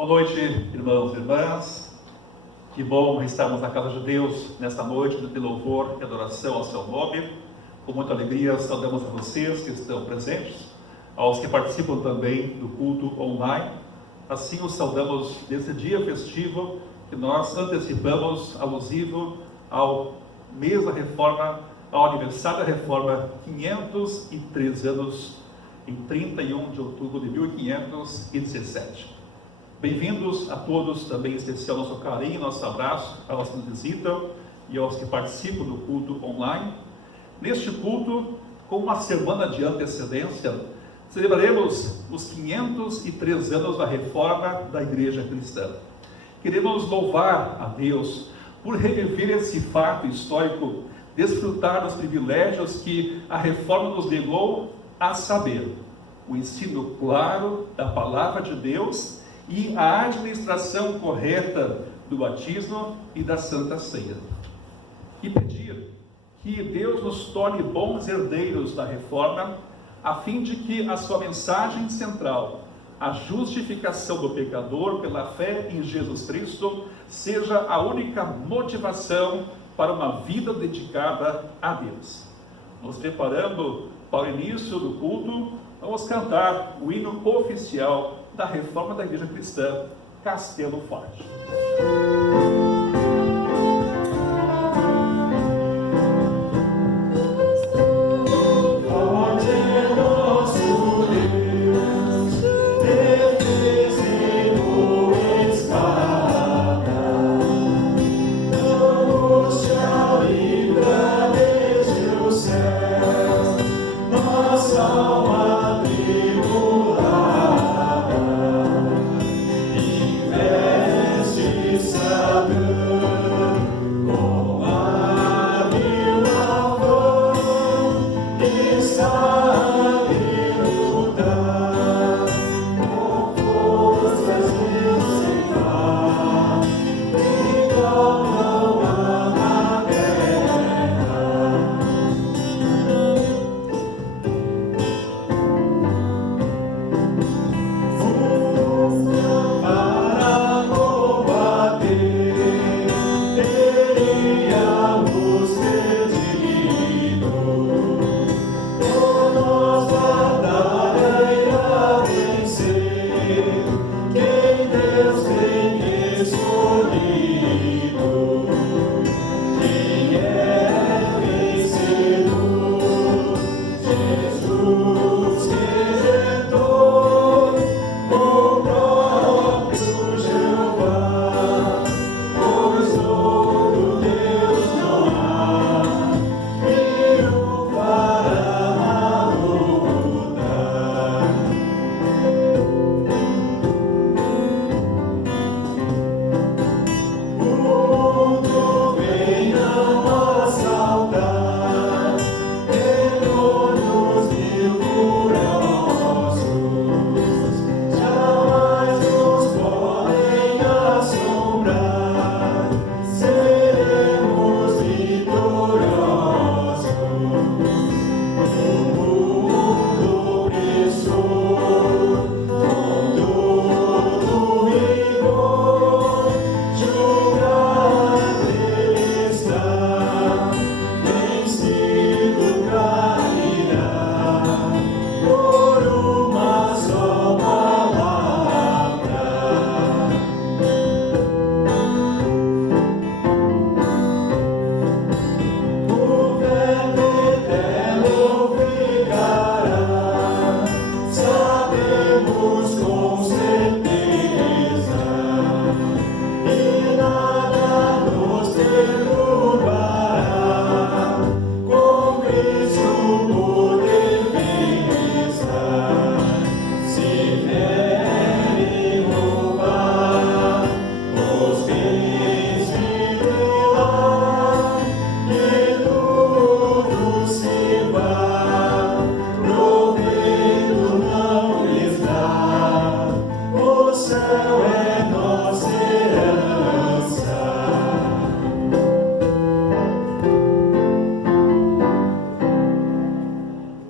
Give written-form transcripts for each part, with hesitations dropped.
Boa noite, irmãos e irmãs. Que bom estarmos na casa de Deus nesta noite de louvor e adoração ao seu nome. Com muita alegria saudamos a vocês que estão presentes, aos que participam também do culto online. Assim os saudamos nesse dia festivo que nós antecipamos, alusivo ao mês da Reforma, ao aniversário da Reforma, 503 anos, em 31 de outubro de 1517. Bem-vindos a todos, também em especial nosso carinho, nosso abraço aos que nos visitam e aos que participam do culto online. Neste culto, com uma semana de antecedência, celebraremos os 503 anos da Reforma da Igreja Cristã. Queremos louvar a Deus por reviver esse fato histórico, desfrutar dos privilégios que a Reforma nos legou, a saber, o ensino claro da Palavra de Deus e a administração correta do batismo e da Santa Ceia. E pedir que Deus nos torne bons herdeiros da Reforma, a fim de que a sua mensagem central, a justificação do pecador pela fé em Jesus Cristo, seja a única motivação para uma vida dedicada a Deus. Nos preparando para o início do culto, vamos cantar o hino oficial da Reforma da Igreja Cristã, Castelo Forte.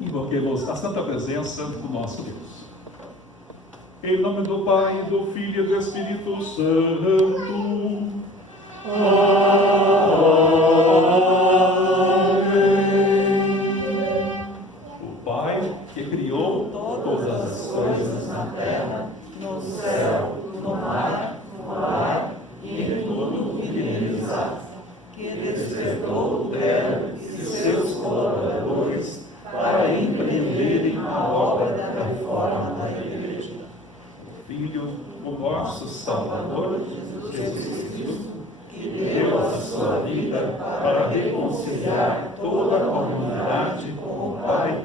Invoquemos a santa presença do nosso Deus. Em nome do Pai, do Filho e do Espírito Santo. O Pai que criou todas as coisas na terra, no céu, no mar, no ar e em tudo o que neles há, que despertou o Terra e seus colaboradores para empreenderem a obra da reforma da Igreja. O Filho, o nosso Salvador, Jesus Cristo, que deu a sua vida para reconciliar toda a comunidade com o Pai,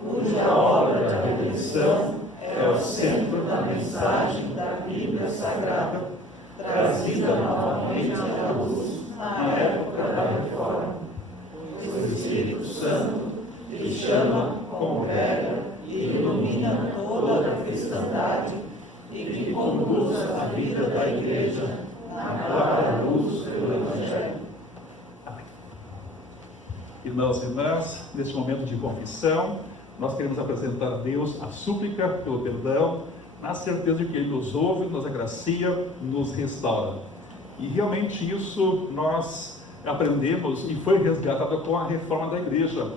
cuja obra da redenção é o centro da mensagem da Bíblia Sagrada, trazida novamente à luz na época da Reforma. O Espírito Santo que chama, congrega e ilumina toda a cristandade e que conduz a vida da Igreja na clara luz do Evangelho. Amém. Irmãos e irmãs, neste momento de confissão, nós queremos apresentar a Deus a súplica pelo perdão, na certeza de que Ele nos ouve, nos agracia, nos restaura. E realmente isso nós aprendemos e foi resgatado com a reforma da Igreja.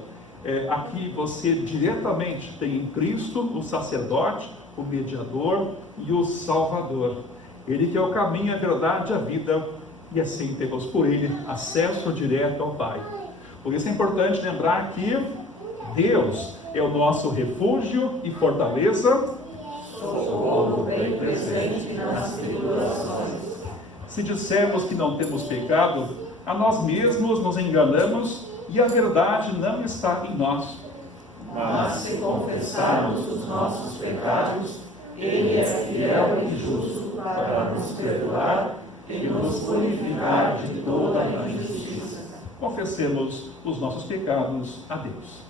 Aqui você diretamente tem em Cristo o sacerdote, o mediador e o Salvador. Ele que é o caminho, a verdade e a vida, e assim temos por Ele acesso direto ao Pai. Por isso é importante lembrar que Deus é o nosso refúgio e fortaleza, socorro bem presente nas tribulações. Se dissermos que não temos pecado, a nós mesmos nos enganamos e a verdade não está em nós. Mas se confessarmos os nossos pecados, Ele é fiel e justo para nos perdoar e nos purificar de toda a injustiça. Confessemos os nossos pecados a Deus.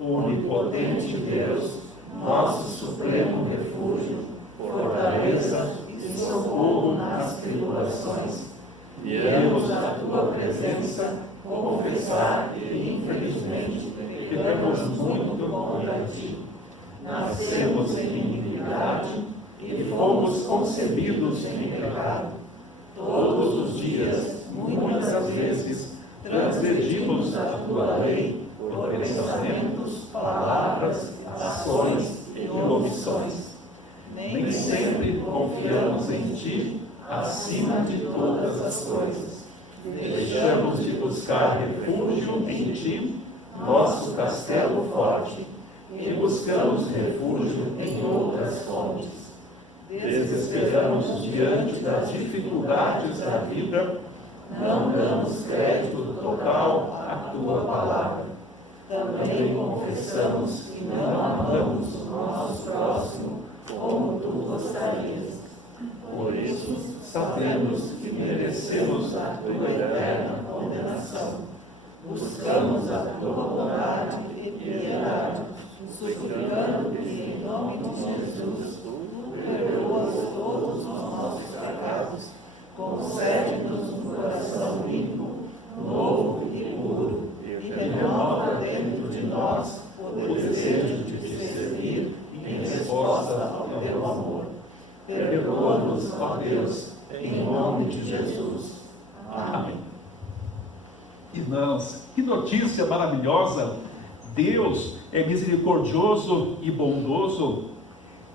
Onipotente Deus, nosso supremo refúgio, fortaleza e socorro nas tribulações, viemos à tua presença confessar que, infelizmente, pecamos muito contra ti. Nascemos em iniquidade e fomos concebidos em pecado. Todos os dias, muitas vezes, transgredimos a tua lei por pensamentos, palavras, ações e omissões. Nem sempre confiamos em ti acima de todas as coisas. Deixamos de buscar refúgio em ti, nosso castelo forte, e buscamos refúgio em outras fontes. Desesperamos diante das dificuldades da vida, não damos crédito total à tua palavra. Também confessamos que não amamos o nosso próximo como tu gostarias. Por isso, sabemos que merecemos a tua eterna condenação. Buscamos a tua bondade e piedade, suplicando que, em nome de Jesus, tu perdoas todos os nossos pecados, concede-nos um coração limpo, novo e puro, e renova dentro de nós o desejo de te servir em resposta ao teu amor. Perdoa-nos, ó Deus, em nome de Jesus. Amém. Irmãos, que notícia maravilhosa! Deus é misericordioso e bondoso.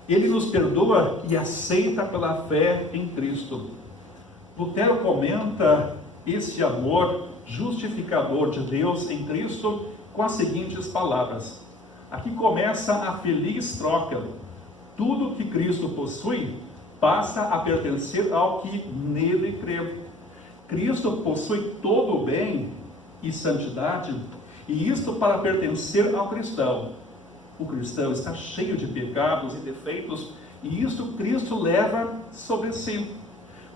Ele nos perdoa e aceita pela fé em Cristo. Lutero comenta esse amor justificador de Deus em Cristo com as seguintes palavras. Aqui começa a feliz troca. Tudo que Cristo possui passa a pertencer ao que nele crê. Cristo possui todo o bem e santidade, e isto para pertencer ao cristão. O cristão está cheio de pecados e defeitos, e isto Cristo leva sobre si.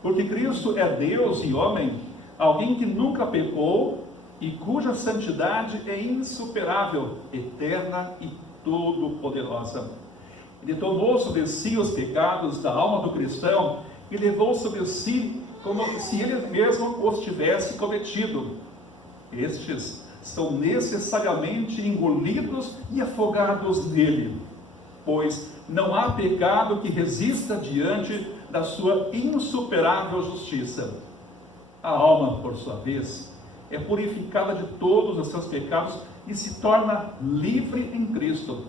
Porque Cristo é Deus e homem, alguém que nunca pecou e cuja santidade é insuperável, eterna e todo-poderosa. Ele tomou sobre si os pecados da alma do cristão e levou sobre si como se ele mesmo os tivesse cometido. Estes são necessariamente engolidos e afogados nele, pois não há pecado que resista diante da sua insuperável justiça. A alma, por sua vez, é purificada de todos os seus pecados e se torna livre em Cristo.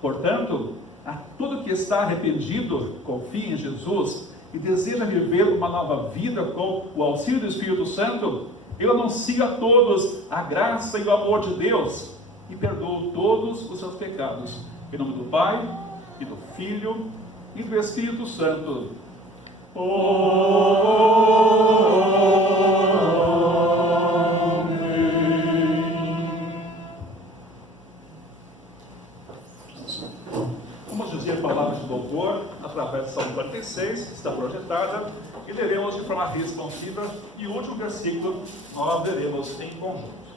Portanto, a todo que está arrependido, confia em Jesus e deseja viver uma nova vida com o auxílio do Espírito Santo, eu anuncio a todos a graça e o amor de Deus e perdoo todos os seus pecados. Em nome do Pai, e do Filho, e do Espírito Santo. Vamos dizer palavras de louvor através do Salmo 46, que está projetada, e leremos de forma responsiva, e o último versículo nós leremos em conjunto.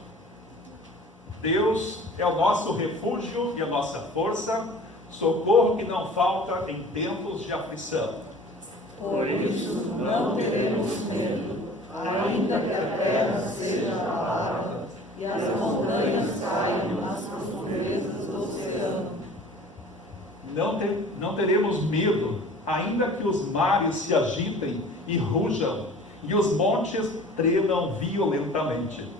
Deus é o nosso refúgio e a nossa força, socorro que não falta em tempos de aflição. Por isso não teremos medo, ainda que a terra seja abalada e as montanhas caiam nas profundezas do oceano. Não teremos medo, ainda que os mares se agitem e rujam, e os montes tremam violentamente.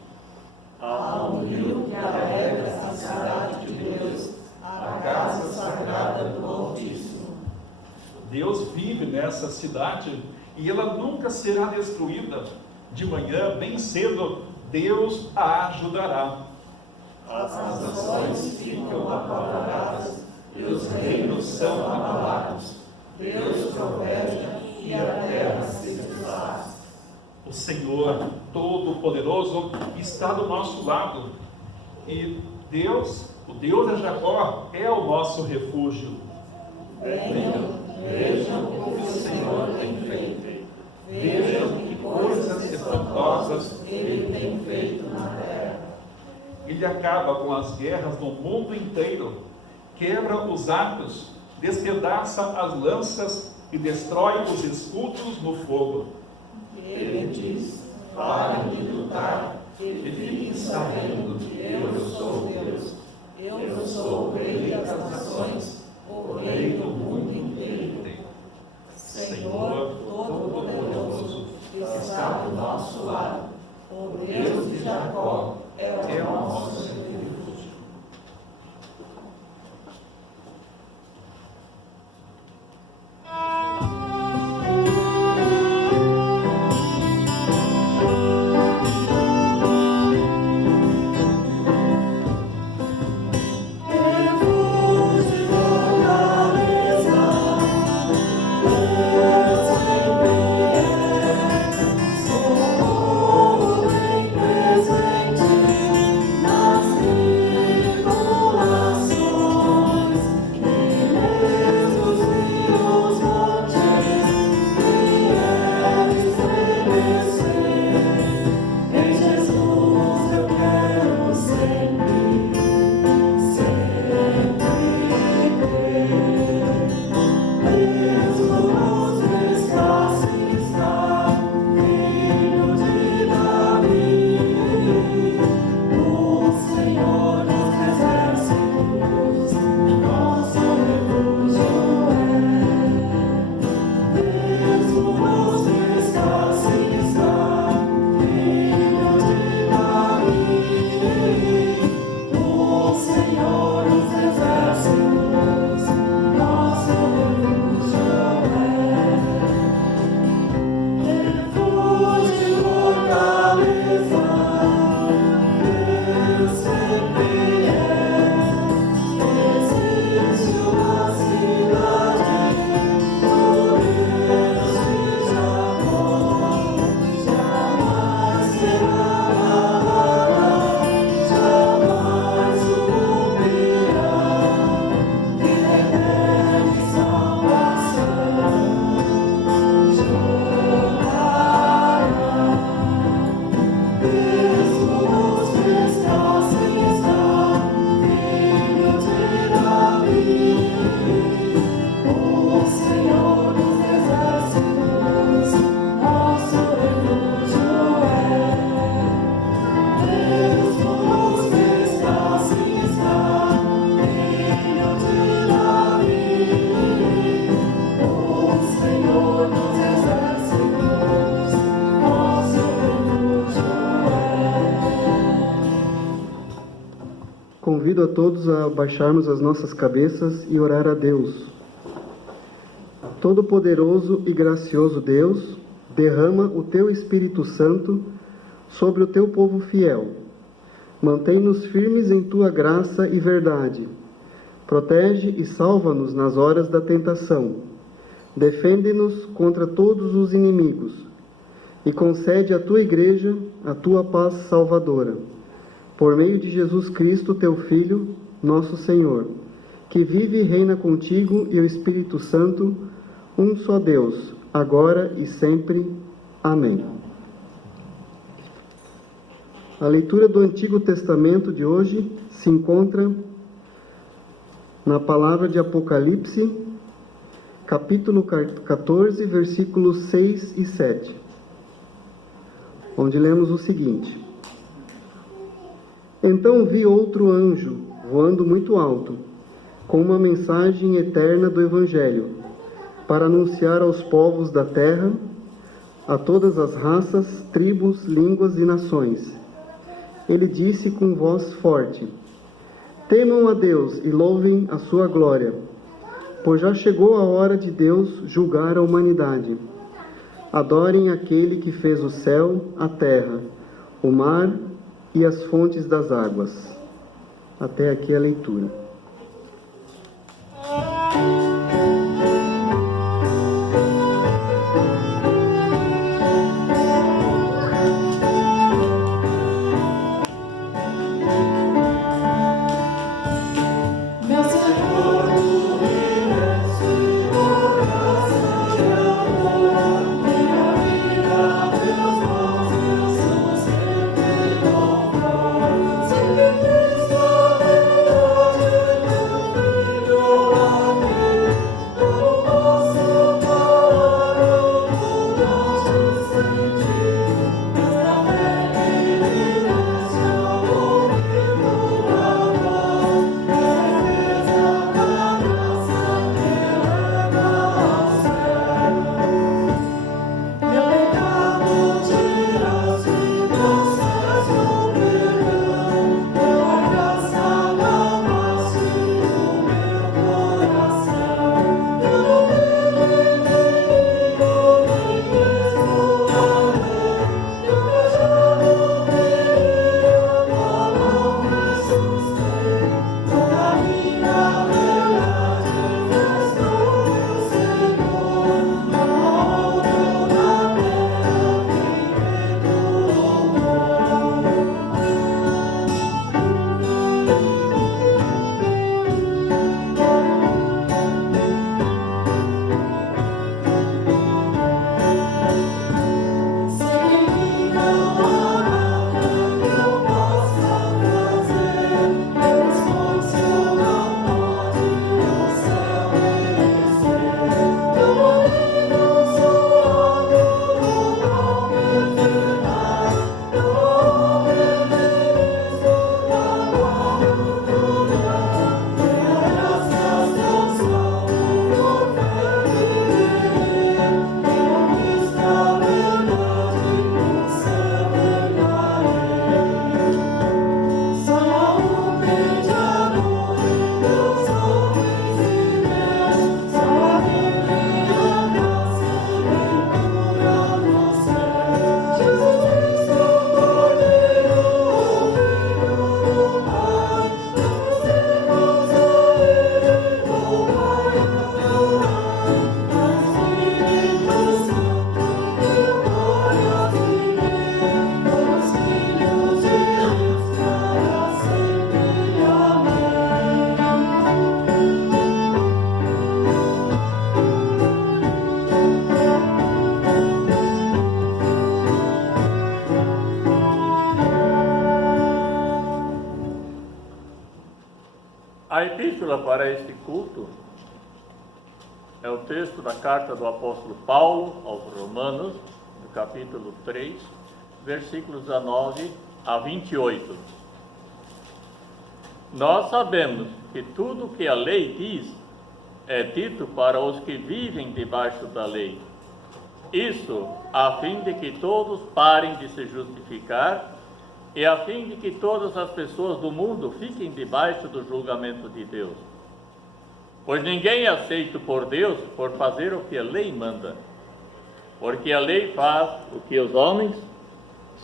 Há um rio que alegra a cidade de Deus, a casa sagrada do Altíssimo. Deus vive nessa cidade e ela nunca será destruída. De manhã, bem cedo, Deus a ajudará. As nações ficam apavoradas e os reinos são abalados. Deus troveja e a terra se desfaz. O Senhor Todo-Poderoso está do nosso lado. E Deus, o Deus de Jacó, é o nosso refúgio. Venham, vejam o que o Senhor tem feito. Vejam que coisas espantosas Ele tem feito na terra. Ele acaba com as guerras no mundo inteiro, quebra os arcos, despedaça as lanças e destrói os escudos no fogo. Ele diz: parem de lutar e fiquem sabendo que eu sou Deus. Eu sou o Rei das nações, o Rei do mundo inteiro. Senhor Todo-Poderoso está do nosso lado. O Deus de Jacó é o nosso refúgio. Convido a todos a baixarmos as nossas cabeças e orar a Deus. Todo-poderoso e gracioso Deus, derrama o Teu Espírito Santo sobre o Teu povo fiel. Mantém-nos firmes em Tua graça e verdade. Protege e salva-nos nas horas da tentação. Defende-nos contra todos os inimigos. E concede à Tua Igreja a Tua paz salvadora. Por meio de Jesus Cristo, Teu Filho, nosso Senhor, que vive e reina contigo e o Espírito Santo, um só Deus, agora e sempre. Amém. A leitura do Antigo Testamento de hoje se encontra na palavra de Apocalipse, capítulo 14, versículos 6 e 7, onde lemos o seguinte: Então vi outro anjo voando muito alto, com uma mensagem eterna do Evangelho, para anunciar aos povos da terra, a todas as raças, tribos, línguas e nações. Ele disse com voz forte: Temam a Deus e louvem a sua glória, pois já chegou a hora de Deus julgar a humanidade. Adorem aquele que fez o céu, a terra, o mar e as fontes das águas. Até aqui a leitura. A epístola para este culto é o texto da carta do apóstolo Paulo aos Romanos, no capítulo 3, versículos 19 a 28. Nós sabemos que tudo que a lei diz é dito para os que vivem debaixo da lei. Isso a fim de que todos parem de se justificar e a fim de que todas as pessoas do mundo fiquem debaixo do julgamento de Deus. Pois ninguém é aceito por Deus por fazer o que a lei manda, porque a lei faz o que os homens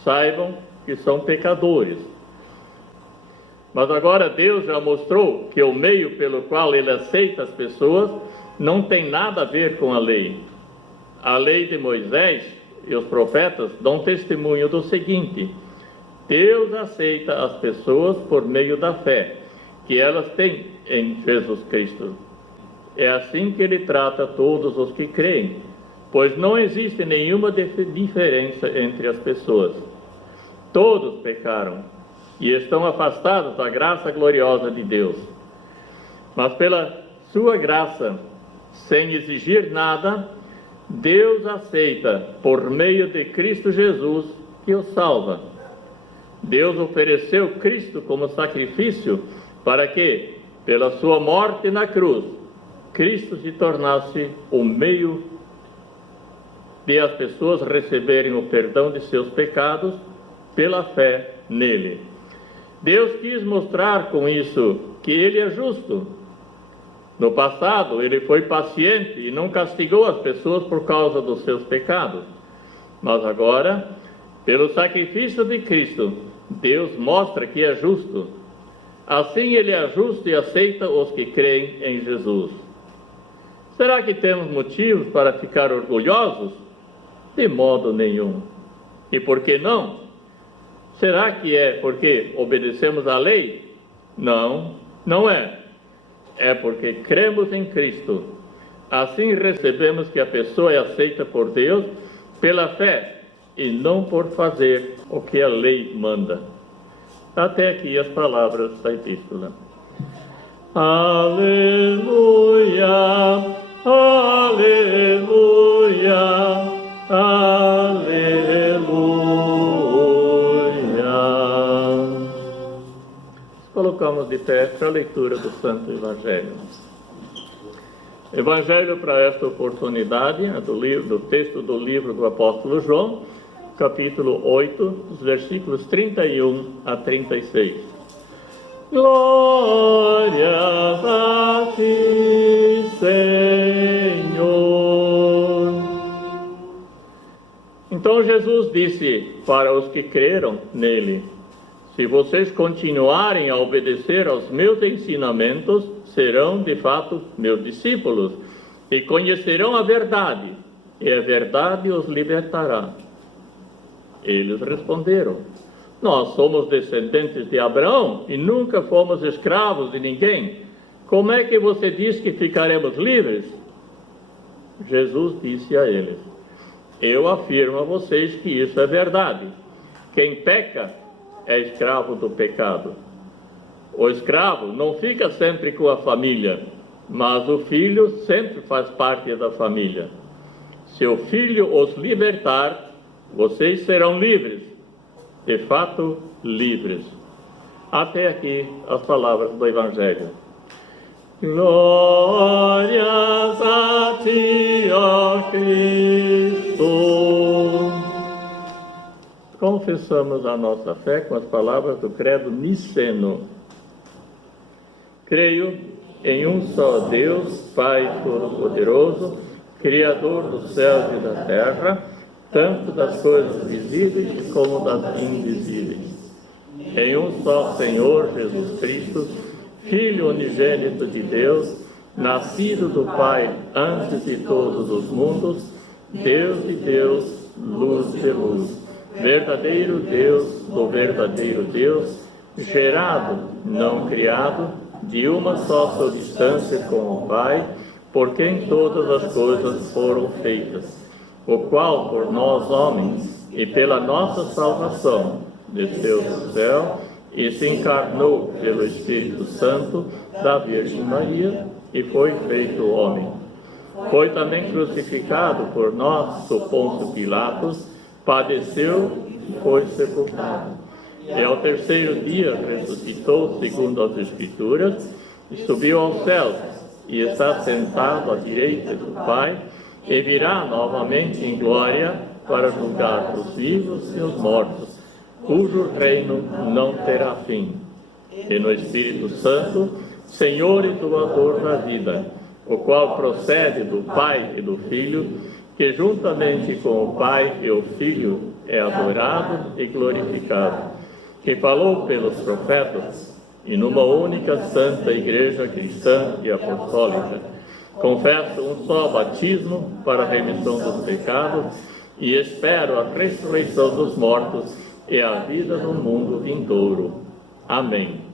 saibam que são pecadores. Mas agora Deus já mostrou que o meio pelo qual Ele aceita as pessoas não tem nada a ver com a lei. A lei de Moisés e os profetas dão testemunho do seguinte: Deus aceita as pessoas por meio da fé que elas têm em Jesus Cristo. É assim que Ele trata todos os que creem, pois não existe nenhuma diferença entre as pessoas. Todos pecaram e estão afastados da graça gloriosa de Deus. Mas pela sua graça, sem exigir nada, Deus aceita por meio de Cristo Jesus que os salva. Deus ofereceu Cristo como sacrifício para que, pela sua morte na cruz, Cristo se tornasse o meio de as pessoas receberem o perdão de seus pecados pela fé nele. Deus quis mostrar com isso que Ele é justo. No passado, Ele foi paciente e não castigou as pessoas por causa dos seus pecados. Mas agora, pelo sacrifício de Cristo, Deus mostra que é justo. Assim Ele é justo e aceita os que creem em Jesus. Será que temos motivos para ficar orgulhosos? De modo nenhum. E por que não? Será que é porque obedecemos à lei? Não, não é. É porque cremos em Cristo. Assim recebemos que a pessoa é aceita por Deus pela fé e não por fazer o que a lei manda. Até aqui as palavras da epístola. Aleluia, aleluia, aleluia. Colocamos de pé para a leitura do Santo Evangelho. Evangelho para esta oportunidade, do texto do livro do apóstolo João, capítulo 8, dos versículos 31 a 36. Glória a ti, Senhor. Então Jesus disse para os que creram nele: se vocês continuarem a obedecer aos meus ensinamentos, serão de fato meus discípulos e conhecerão a verdade, e a verdade os libertará. Eles responderam: nós somos descendentes de Abraão e nunca fomos escravos de ninguém. Como é que você diz que ficaremos livres? Jesus disse a eles: eu afirmo a vocês que isso é verdade. Quem peca é escravo do pecado. O escravo não fica sempre com a família, mas o filho sempre faz parte da família. Se o filho os libertar, vocês serão livres, de fato livres. Até aqui as palavras do Evangelho. Glórias a ti, ó Cristo. Confessamos a nossa fé com as palavras do credo niceno. Creio em um só Deus, Pai Todo-Poderoso, Criador dos céus e da terra, tanto das coisas visíveis como das invisíveis. Em um só Senhor Jesus Cristo, Filho unigênito de Deus, nascido do Pai antes de todos os mundos, Deus de Deus, luz de luz, verdadeiro Deus do verdadeiro Deus, gerado, não criado, de uma só substância com o Pai, por quem todas as coisas foram feitas, o qual por nós homens e pela nossa salvação desceu do céu e se encarnou pelo Espírito Santo da Virgem Maria e foi feito homem. Foi também crucificado por nós, sob Pôncio Pilatos, padeceu e foi sepultado. E ao terceiro dia ressuscitou, segundo as Escrituras, e subiu aos céus, e está sentado à direita do Pai, e virá novamente em glória para julgar os vivos e os mortos, cujo reino não terá fim. E no Espírito Santo, Senhor e doador da vida, o qual procede do Pai e do Filho, que juntamente com o Pai e o Filho é adorado e glorificado, que falou pelos profetas, e numa única santa Igreja cristã e apostólica, confesso um só batismo para a remissão dos pecados e espero a ressurreição dos mortos e a vida no mundo vindouro. Amém.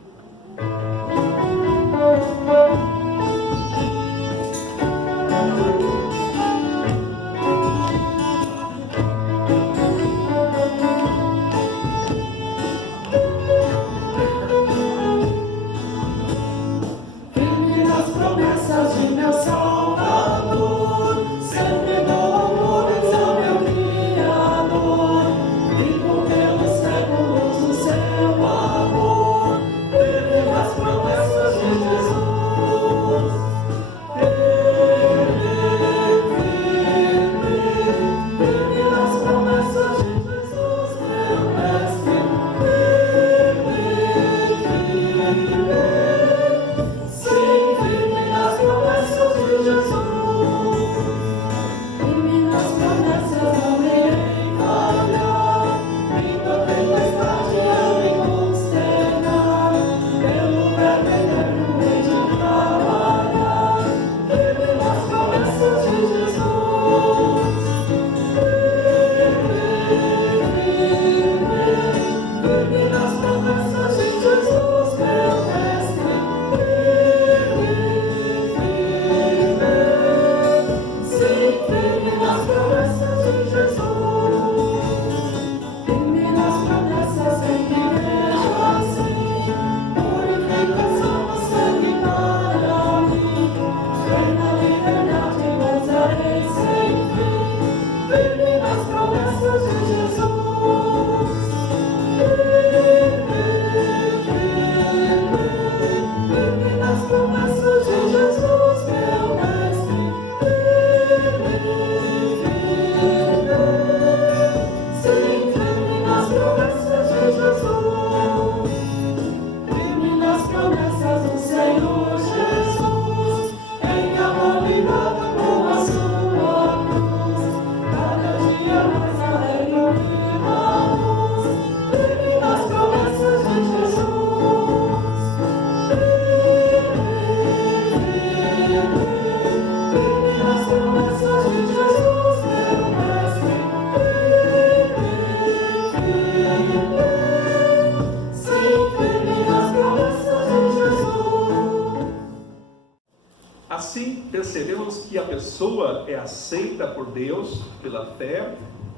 Assim, percebemos que a pessoa é aceita por Deus pela fé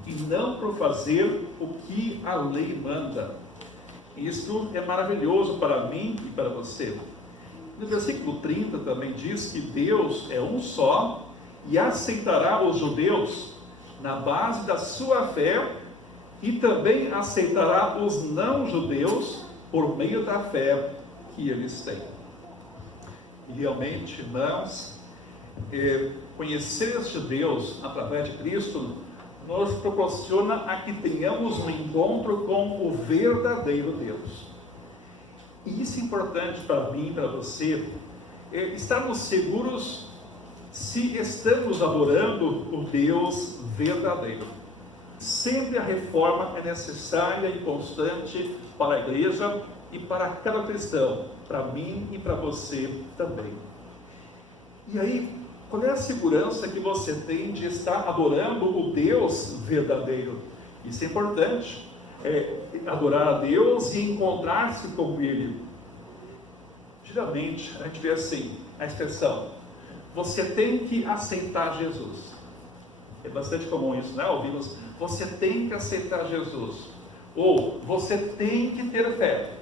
e não por fazer o que a lei manda. Isso é maravilhoso para mim e para você. No versículo 30 também diz que Deus é um só e aceitará os judeus na base da sua fé e também aceitará os não-judeus por meio da fé que eles têm. E realmente, irmãos, conhecer este Deus através de Cristo nos proporciona a que tenhamos um encontro com o verdadeiro Deus. E isso é importante para mim e para você, estarmos seguros se estamos adorando o Deus verdadeiro. Sempre a reforma é necessária e constante para a igreja e para cada cristão, para mim e para você também. E aí, qual é a segurança que você tem de estar adorando o Deus verdadeiro? Isso é importante, adorar a Deus e encontrar-se com Ele. Geralmente, a gente vê assim, a expressão, você tem que aceitar Jesus. É bastante comum isso, né? Ouvimos, você tem que aceitar Jesus. Ou, você tem que ter fé.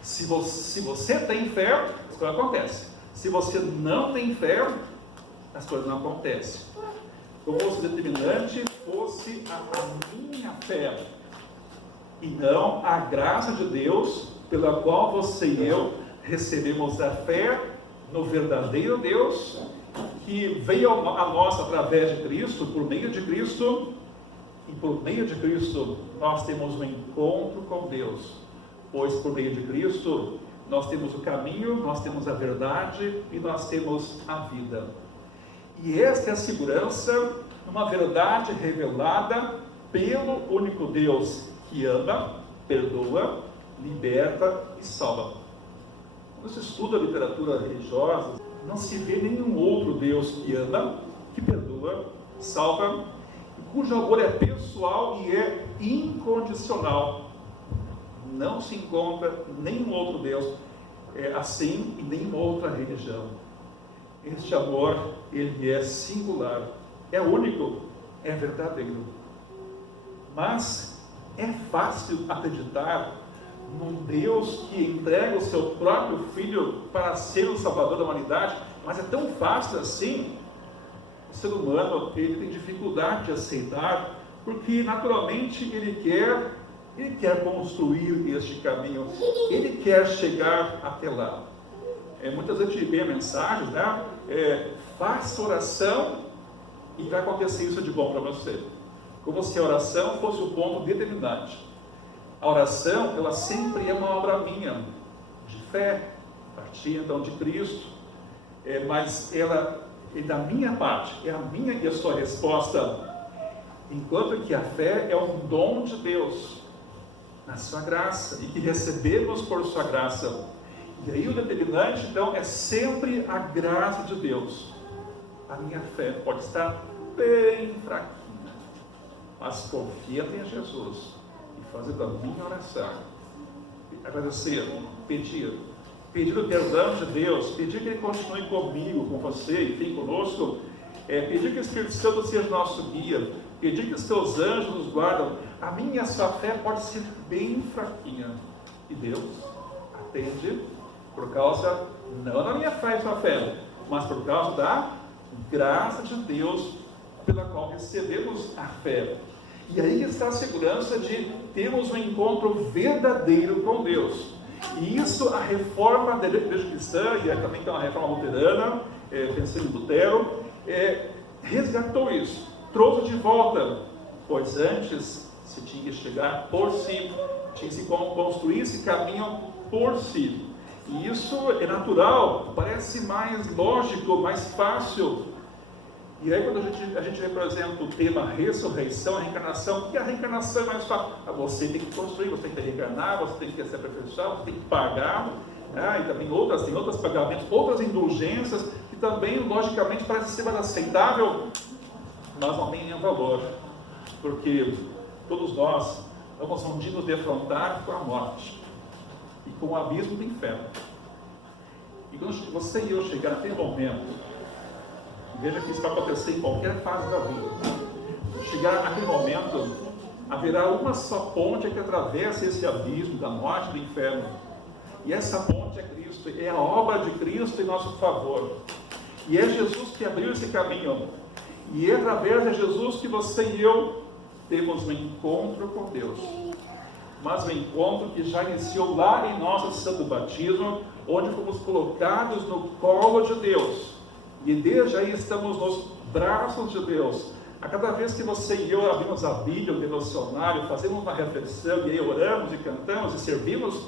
Se você tem fé, as coisas acontecem. Se você não tem fé, as coisas não acontecem. Como se determinante fosse a minha fé, e não a graça de Deus, pela qual você e eu recebemos a fé no verdadeiro Deus, que veio a nós através de Cristo, por meio de Cristo, E por meio de Cristo, nós temos um encontro com Deus. Pois por meio de Cristo, nós temos o caminho, nós temos a verdade e nós temos a vida. E esta é a segurança, uma verdade revelada pelo único Deus que ama, perdoa, liberta e salva. Quando se estuda a literatura religiosa, não se vê nenhum outro Deus que ama, que perdoa, salva, cujo amor é pessoal e é incondicional. Não se encontra nenhum outro Deus assim em nenhuma outra religião. Este amor, ele é singular, é único, é verdadeiro. Mas é fácil acreditar num Deus que entrega o seu próprio Filho para ser o Salvador da humanidade, mas é tão fácil assim? O ser humano, ele tem dificuldade de aceitar, porque naturalmente ele quer construir este caminho, ele quer chegar até lá. Muitas vezes a gente vê mensagens, né? Faça oração e vai acontecer isso de bom para você. Como se a oração fosse o ponto determinante. A oração, ela sempre é uma obra minha, de fé, a partir então de Cristo, mas ela é da minha parte, é a minha e a sua resposta. Enquanto que a fé é um dom de Deus, na sua graça, e que recebemos por sua graça. E aí o determinante, então, é sempre a graça de Deus. A minha fé pode estar bem fraquinha, mas confia em Jesus, e fazendo a minha oração, agradecer, pedir o perdão de Deus, pedir que Ele continue comigo, com você, enfim, conosco, pedir que o Espírito Santo seja nosso guia, pedir que os seus anjos nos guardam. A minha e a sua fé pode ser bem fraquinha, e Deus atende por causa, não da minha fé e sua fé, mas por causa da graça de Deus, pela qual recebemos a fé. E aí que está a segurança de termos um encontro verdadeiro com Deus. E isso, a reforma da igreja cristã, e também tem uma reforma luterana, pensando em Lutero, resgatou isso, trouxe de volta, pois antes se tinha que chegar por si, tinha que se construir esse caminho por si. E isso é natural, parece mais lógico, mais fácil. E aí quando a gente vê, por exemplo, o tema ressurreição, reencarnação, porque a reencarnação é mais fácil. Você tem que construir, você tem que reencarnar, você tem que se aperfeiçoar, você tem que pagar, e também tem outros pagamentos, outras indulgências, que também, logicamente, parece ser mais aceitável, mas não tem nenhum valor. Porque todos nós vamos um dia nos defrontar com a morte e com o abismo do inferno. E quando você e eu chegar naquele momento, veja que isso vai acontecer em qualquer fase da vida. Chegar naquele momento, haverá uma só ponte que atravessa esse abismo da morte do inferno. E essa ponte é Cristo, é a obra de Cristo em nosso favor. E é Jesus que abriu esse caminho. E é através de Jesus que você e eu temos um encontro com Deus. Mas um encontro que já iniciou lá em nosso santo batismo, onde fomos colocados no colo de Deus. E desde aí estamos nos braços de Deus. A cada vez que você e eu abrimos a Bíblia, o devocionário, fazemos uma reflexão, e aí oramos e cantamos e servimos,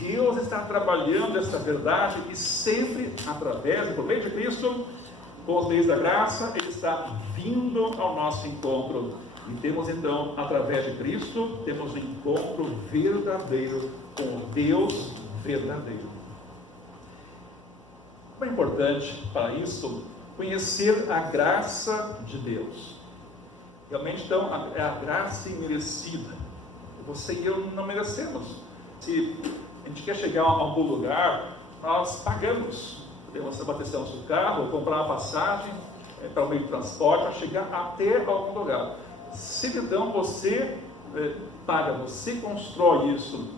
Deus está trabalhando essa verdade, e sempre através, por meio de Cristo, com os meios da graça, Ele está vindo ao nosso encontro. E temos então, através de Cristo, temos um encontro verdadeiro com o Deus verdadeiro. É importante para isso conhecer a graça de Deus. Realmente, então, é a graça imerecida. Você e eu não merecemos. Se a gente quer chegar a algum lugar, nós pagamos. Podemos abastecer nosso carro, comprar uma passagem para o meio de transporte, para chegar até algum lugar. Se então você paga, você constrói isso,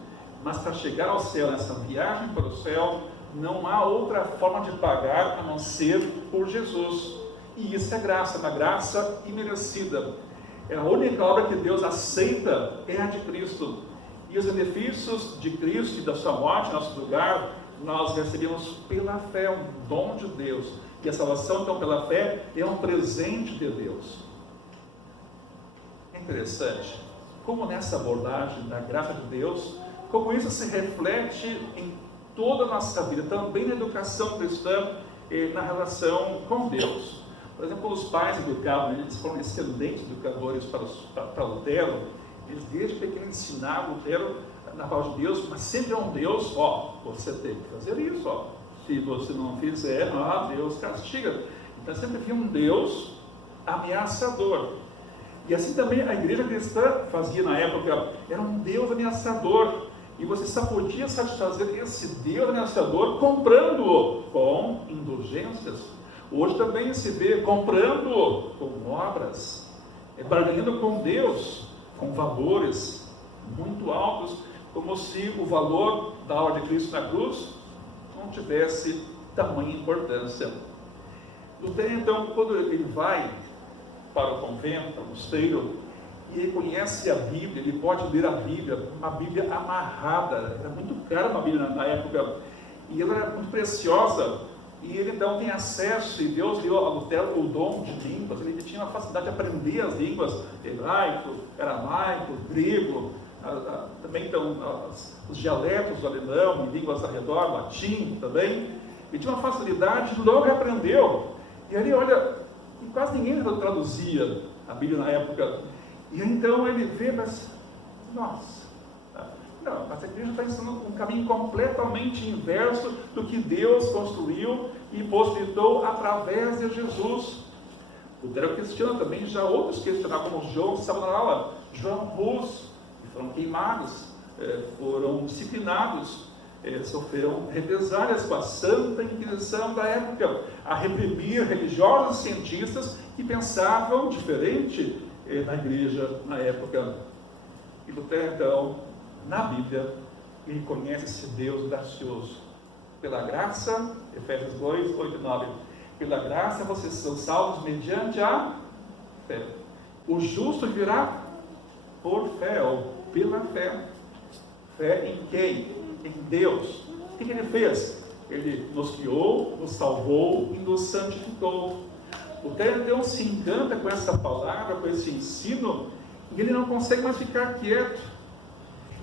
mas para chegar ao céu, nessa viagem para o céu, não há outra forma de pagar a não ser por Jesus. E isso é graça, uma graça imerecida. A única obra que Deus aceita é a de Cristo. E os benefícios de Cristo e da sua morte em nosso lugar, nós recebemos pela fé, um dom de Deus. E a salvação, então, pela fé, é um presente de Deus. interessante como nessa abordagem da graça de Deus, como isso se reflete em toda a nossa vida, também na educação cristã e na relação com Deus. Por exemplo, os pais educavam, eles foram excelentes educadores para Lutero. Eles desde pequeno ensinavam Lutero na palavra de Deus, mas sempre é um Deus, você tem que fazer isso, se você não fizer, Deus castiga. Então sempre havia um Deus ameaçador. E assim também a igreja cristã fazia na época, era um Deus ameaçador. E você só podia satisfazer esse Deus ameaçador comprando-o com indulgências. Hoje também se vê comprando-o com obras, barganhando com Deus, com valores muito altos, como se o valor da obra de Cristo na cruz não tivesse tamanha importância. Lutero, então, quando ele vai para o convento, para o mosteiro, e ele conhece a Bíblia, ele pode ler a Bíblia, uma Bíblia amarrada, era muito cara uma Bíblia na época, e ela era muito preciosa, e ele então tem acesso, e Deus deu a Lutero o dom de línguas, ele tinha uma facilidade de aprender as línguas, hebraico, aramaico, grego, também então os dialetos do alemão, e línguas ao redor, latim também, ele tinha uma facilidade, logo aprendeu, e ali olha, e quase ninguém traduzia a Bíblia na época, e então ele vê, mas a igreja está ensinando um caminho completamente inverso do que Deus construiu e possibilitou através de Jesus. Lutero questiona também, já outros questionaram, como João Savonarala, João Hus, que foram queimados, foram disciplinados, sofreram represálias com a Santa Inquisição da época, a reprimir religiosos e cientistas que pensavam diferente na igreja na época. E Lutero, então, na Bíblia, ele conhece esse Deus gracioso. Pela graça, Efésios 2, 8 e 9, pela graça vocês são salvos mediante a fé. O justo virá por fé, ou pela fé. Fé em quem? Em Deus. O que ele fez? Ele nos criou, nos salvou e nos santificou. O Lutero se encanta com essa palavra, com esse ensino, e ele não consegue mais ficar quieto.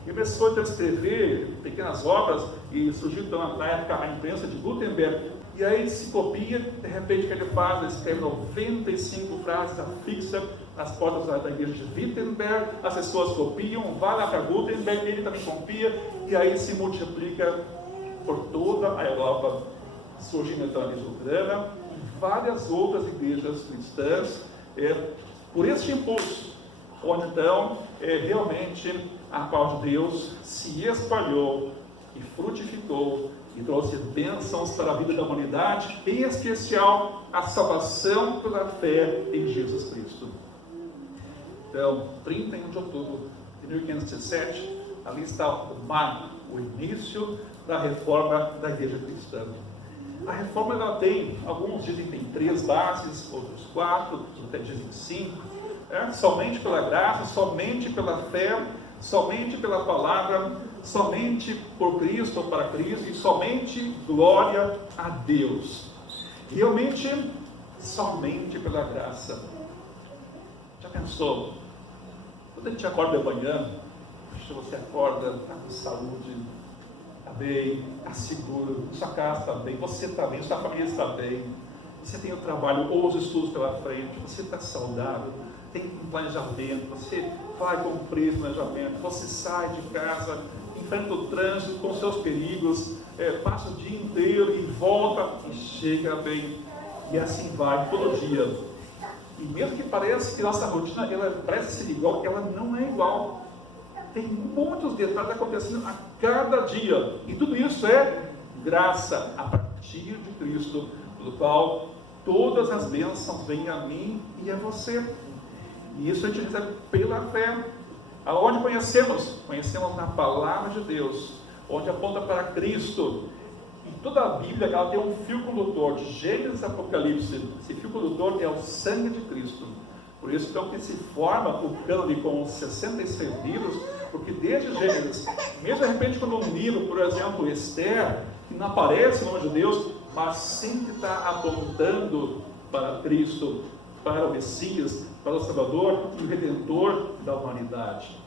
Ele começou a escrever pequenas obras, e surgiu então, na época a imprensa de Gutenberg, e aí se copia, de repente o que ele faz? Ele escreve 95 frases, afixa nas portas da igreja de Wittenberg, as pessoas copiam, vai lá para Gutenberg, ele também copia, e aí se multiplica por toda a Europa. Surge então a igreja luterana e várias outras igrejas cristãs, por este impulso, onde então realmente a palavra de Deus se espalhou e frutificou e trouxe bênçãos para a vida da humanidade, em especial a salvação pela fé em Jesus Cristo. Então, 31 de outubro de 1517, ali está o marco, o início da reforma da igreja cristã. A reforma ela tem, alguns dizem que tem 3 bases, outros 4, outros até dizem 5. Somente pela graça, somente pela fé, somente pela palavra, somente por Cristo ou para Cristo e somente glória a Deus. Realmente, somente pela graça. Já pensou? Quando a gente acorda de manhã, você acorda, está com saúde, está bem, está seguro, sua casa está bem, você está bem, sua família está bem, você tem o trabalho ou os estudos pela frente, você está saudável, tem um planejamento, você vai cumprir esse planejamento, você sai de casa, enfrenta o trânsito com seus perigos, passa o dia inteiro e volta e chega bem, e assim vai todo dia. E mesmo que pareça que nossa rotina ela parece ser igual, ela não é igual. Tem muitos detalhes acontecendo a cada dia, e tudo isso é graça a partir de Cristo, pelo qual todas as bênçãos vêm a mim e a você. E isso a gente recebe pela fé. Aonde conhecemos? Conhecemos na palavra de Deus, onde aponta para Cristo. E toda a Bíblia ela tem um fio condutor, de Gênesis a Apocalipse. Esse fio condutor é o sangue de Cristo. Por isso então que se forma o cânone com os 66 livros, porque desde Gênesis, mesmo de repente quando um livro, por exemplo, Esther, que não aparece o nome de Deus, mas sempre está apontando para Cristo, para o Messias, para o Salvador e o Redentor da humanidade.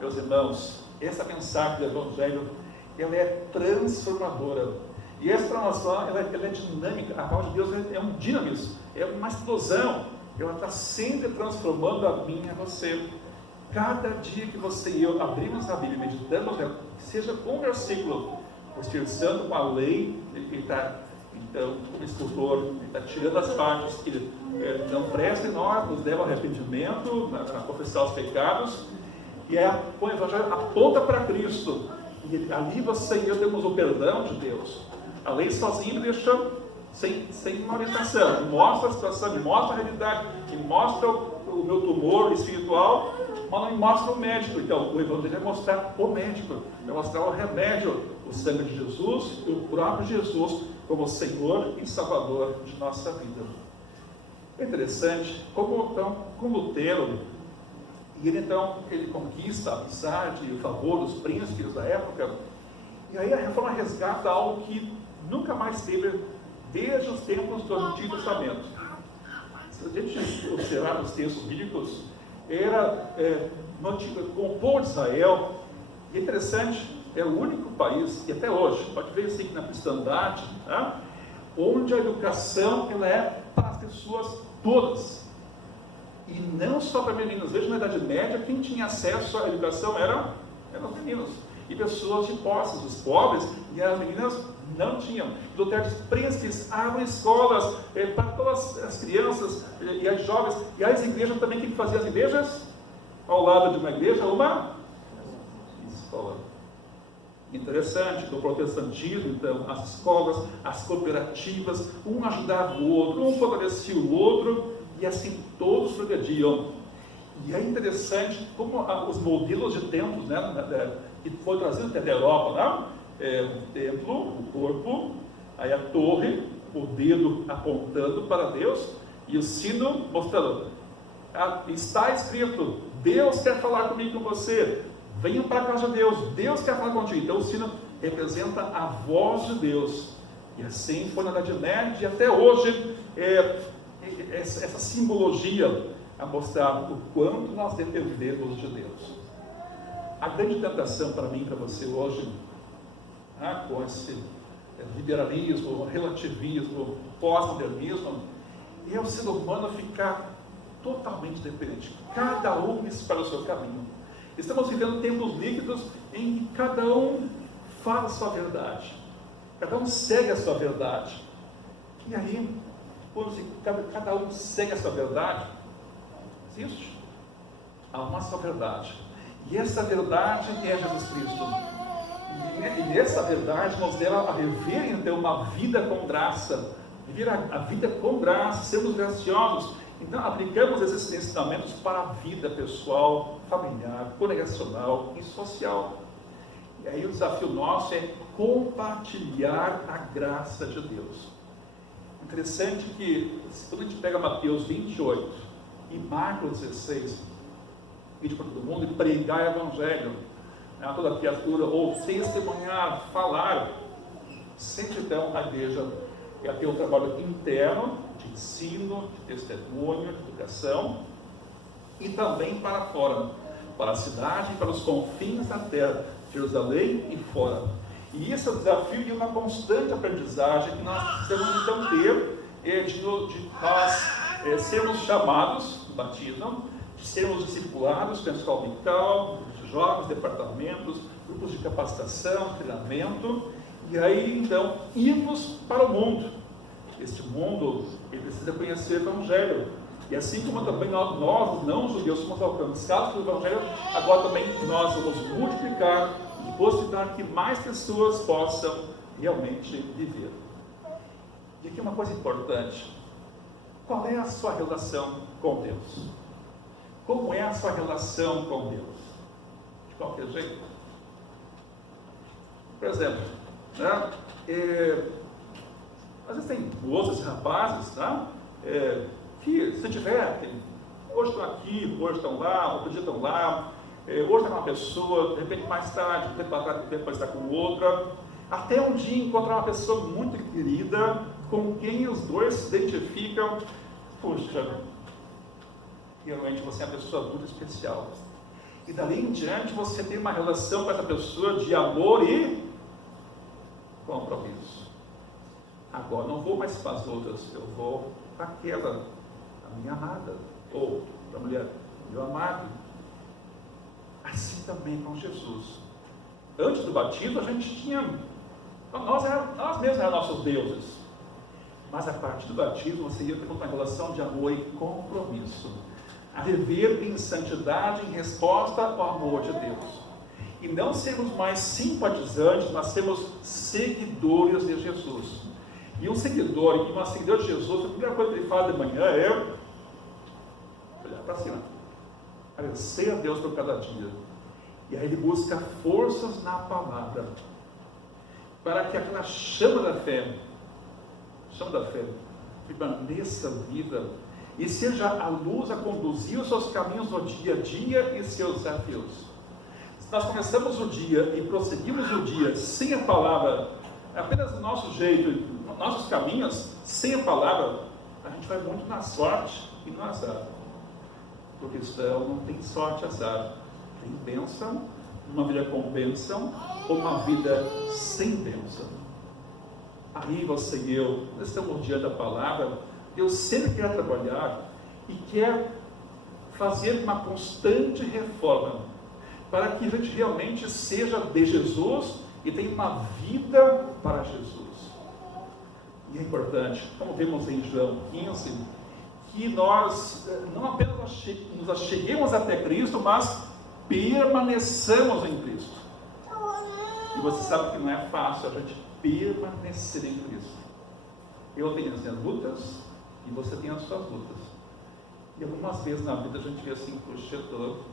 Meus irmãos, essa mensagem do Evangelho, ela é transformadora. E essa transformação, ela é dinâmica. A palavra de Deus é um dinamismo, é uma explosão. Ela está sempre transformando a mim e a você. Cada dia que você e eu abrimos a Bíblia, meditamos nela, seja com um versículo, o Espírito Santo, com a lei, ele está, então, como escultor, ele está tirando as partes que não prestam em nós, nos leva ao arrependimento, a confessar os pecados, e o Evangelho aponta para Cristo. E ali você e eu temos o perdão de Deus. A lei sozinha me deixa sem uma orientação, me mostra a situação, me mostra a realidade, me mostra o meu tumor espiritual, mas não me mostra o médico. Então, o Evangelho vai mostrar o médico, vai mostrar o remédio, o sangue de Jesus e o próprio Jesus como Senhor e Salvador de nossa vida. É interessante como Lutero, e ele conquista a amizade e o favor dos príncipes da época, e aí a Reforma resgata algo que nunca mais teve desde os tempos do Antigo Testamento. Se a gente observar os textos bíblicos, era com o povo de Israel, e é interessante, é o único país, e até hoje, pode ver isso aqui na cristandade, tá? Onde a educação ela é para as pessoas todas, e não só para meninos. Veja, na Idade Média, quem tinha acesso à educação eram os meninos, e pessoas de posses, os pobres, e as meninas não tinham. Lutero diz: príncipes, abram escolas para todas as crianças e as jovens, e as igrejas também. O que faziam as igrejas? Ao lado de uma igreja, uma escola. Interessante, do protestantismo, então, as escolas, as cooperativas, um ajudava o outro, um fortalecia o outro, e assim todos progrediam. E é interessante como os modelos de templos, né, que foi trazido até da Europa, né? O templo, o corpo, aí a torre, o dedo apontando para Deus, e o sino mostrando: está escrito, Deus quer falar comigo e com você, venham para a casa de Deus, Deus quer falar contigo. Então o sino representa a voz de Deus, e assim foi na Idade Média, e até hoje essa simbologia a mostrar o quanto nós dependemos de Deus. A grande tentação para mim e para você hoje, com esse liberalismo, relativismo, pós-modernismo, é o ser humano ficar totalmente dependente, cada um para o seu caminho. Estamos vivendo tempos líquidos em que cada um fala a sua verdade, cada um segue a sua verdade, e aí, quando cada um segue a sua verdade, existe, há uma só verdade, e essa verdade é Jesus Cristo. E nessa verdade nos leva a viver então uma vida com graça, viver a vida com graça, sermos graciosos. Então aplicamos esses ensinamentos para a vida pessoal, familiar, congregacional e social. E aí o desafio nosso é compartilhar a graça de Deus. Interessante que quando a gente pega Mateus 28 e Marcos 16, ide para todo mundo e pregar o Evangelho a toda criatura, ou testemunhar, falar, sempre então a igreja ela tem um trabalho interno, de ensino, de testemunho, de educação, e também para fora, para a cidade e para os confins da terra, Jerusalém e fora. E esse é o desafio e uma constante aprendizagem que nós precisamos então ter, de nós sermos chamados no batismo, de sermos discipulados com a escola dominical, de jovens, departamentos, grupos de capacitação, treinamento, e aí então irmos para o mundo. Este mundo, ele precisa conhecer o Evangelho, e assim como também nós não judeus, somos alcançados pelo Evangelho, agora também nós vamos multiplicar e possibilitar que mais pessoas possam realmente viver. E aqui uma coisa importante: qual é a sua relação com Deus? Como é a sua relação com Deus? De qualquer jeito. Por exemplo, né? Às vezes tem moças e rapazes, né? Que se divertem, hoje estão aqui, hoje estão lá, outro dia estão lá, hoje está com uma pessoa, de repente mais tarde, depois está com outra, até um dia encontrar uma pessoa muito querida, com quem os dois se identificam. Puxa, realmente você é uma pessoa muito especial. E dali em diante você tem uma relação com essa pessoa de amor e compromisso. Agora não vou mais para as outras, eu vou para aquela, a minha amada, ou para a mulher, meu amado. Assim também com Jesus. Antes do batismo a gente tinha, nós mesmos éramos nossos deuses. Mas a partir do batismo você ia ter uma relação de amor e compromisso. A viver em santidade em resposta ao amor de Deus. E não sermos mais simpatizantes, mas sermos seguidores de Jesus. E um seguidor, e uma seguidora de Jesus, a primeira coisa que ele faz de manhã é olhar para cima. Agradecer a Deus por cada dia. E aí ele busca forças na palavra. Para que aquela chama da fé, permaneça vida e seja a luz a conduzir os seus caminhos no dia a dia e seus desafios. Se nós começamos o dia e prosseguimos o dia sem a palavra, apenas do nosso jeito, nossos caminhos, sem a palavra, a gente vai muito na sorte e no azar. O cristão não tem sorte e azar, tem bênção, uma vida com bênção ou uma vida sem bênção. Aí você e eu, nós estamos diante da palavra. Deus sempre quer trabalhar e quer fazer uma constante reforma para que a gente realmente seja de Jesus e tenha uma vida para Jesus. E é importante, como vemos em João 15, que nós não apenas nos acheguemos até Cristo, mas permaneçamos em Cristo. E você sabe que não é fácil a gente permanecer em Cristo. Eu tenho as minhas lutas e você tem as suas lutas. E algumas vezes na vida a gente vê assim, puxa,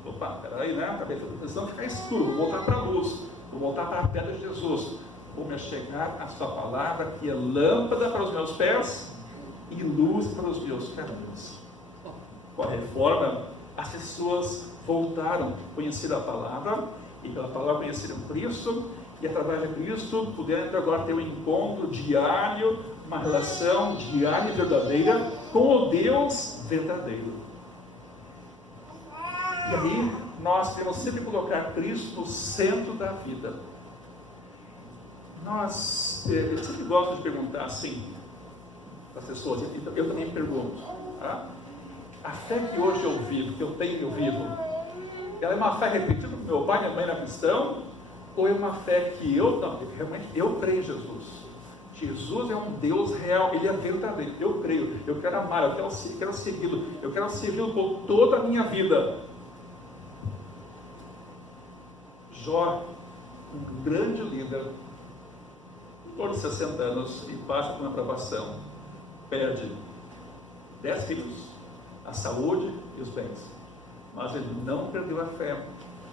opa, peraí, né? Acabei de ficar escuro, vou voltar para a luz, vou voltar para a pedra de Jesus. Vou me achegar à sua palavra, que é lâmpada para os meus pés e luz para os meus caminhos. Com a reforma, as pessoas voltaram a conhecer a palavra, e pela palavra conheceram Cristo, e através de Cristo puderam agora ter um encontro diário, uma relação diária e verdadeira com o Deus verdadeiro. E aí nós temos sempre que colocar Cristo no centro da vida. Eu sempre gosto de perguntar assim para as pessoas, eu também pergunto, tá? A fé que hoje eu vivo, que eu vivo, ela é uma fé repetida porque meu pai e minha mãe eram cristãos, ou é uma fé que realmente eu creio em Jesus? Jesus é um Deus real, Ele é verdadeiro, eu creio, eu quero amar, eu quero segui-lo por toda a minha vida. Jó, um grande líder, por 60 anos, e passa por uma provação, perde 10 filhos, a saúde e os bens, mas ele não perdeu a fé,